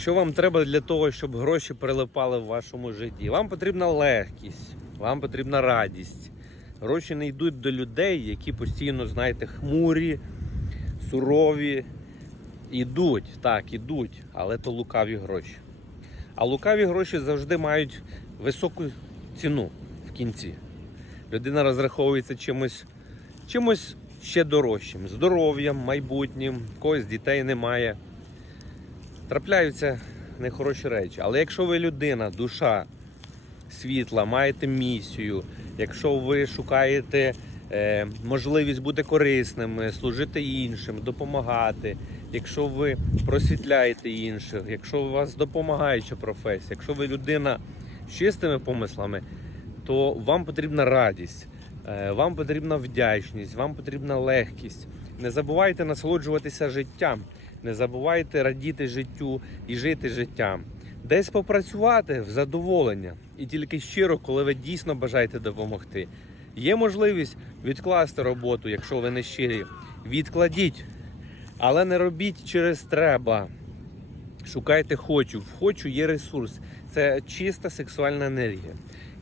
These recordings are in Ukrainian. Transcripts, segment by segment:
Що вам треба для того, щоб гроші прилипали в вашому житті? Вам потрібна легкість, вам потрібна радість. Гроші не йдуть до людей, які постійно, знаєте, хмурі, сурові. Ідуть, так, ідуть, але то лукаві гроші. А лукаві гроші завжди мають високу ціну в кінці. Людина розраховується чимось, чимось ще дорожчим, здоров'ям, майбутнім, когось дітей немає. Трапляються нехороші речі. Але якщо ви людина, душа світла, маєте місію, якщо ви шукаєте е, можливість бути корисними, служити іншим, допомагати, якщо ви просвітляєте інших, якщо у вас допомагаюча професія, якщо ви людина з чистими помислами, то вам потрібна радість, е, вам потрібна вдячність, вам потрібна легкість. Не забувайте насолоджуватися життям, не забувайте радіти життю і жити життям. Десь попрацювати в задоволення. І тільки щиро, коли ви дійсно бажаєте допомогти. Є можливість відкласти роботу, якщо ви не щирі. Відкладіть, але не робіть через треба. Шукайте хочу. В хочу є ресурс. Це чиста сексуальна енергія,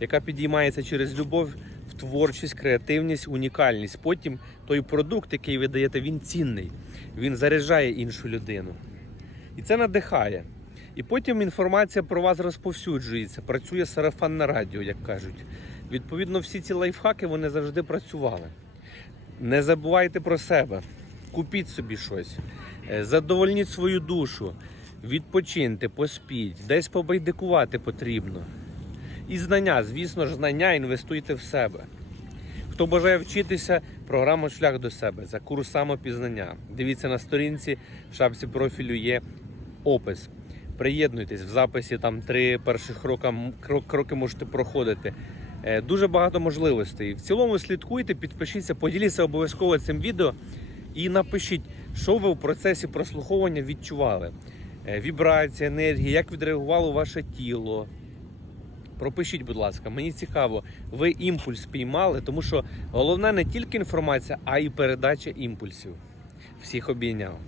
яка підіймається через любов в творчість, креативність, унікальність. Потім той продукт, який ви даєте, він цінний. Він заряджає іншу людину. І це надихає. І потім інформація про вас розповсюджується, працює сарафанне радіо, як кажуть. Відповідно, всі ці лайфхаки вони завжди працювали. Не забувайте про себе, купіть собі щось, е, задовольніть свою душу, відпочиньте, поспіть, десь побайдикувати потрібно. І знання, звісно ж, знання інвестуйте в себе. Хто бажає вчитися, програма Шлях до себе за курс самопізнання. Дивіться на сторінці в шапці профілю є опис. Приєднуйтесь в записі, там три перших крока, крок, кроки можете проходити. Е, Дуже багато можливостей. В цілому слідкуйте, підпишіться, поділіться обов'язково цим відео і напишіть, що ви в процесі прослуховування відчували. Е, Вібрація, енергія, як відреагувало ваше тіло. Пропишіть, будь ласка, мені цікаво, ви імпульс піймали, тому що головна не тільки інформація, а й передача імпульсів. Всіх обійняв.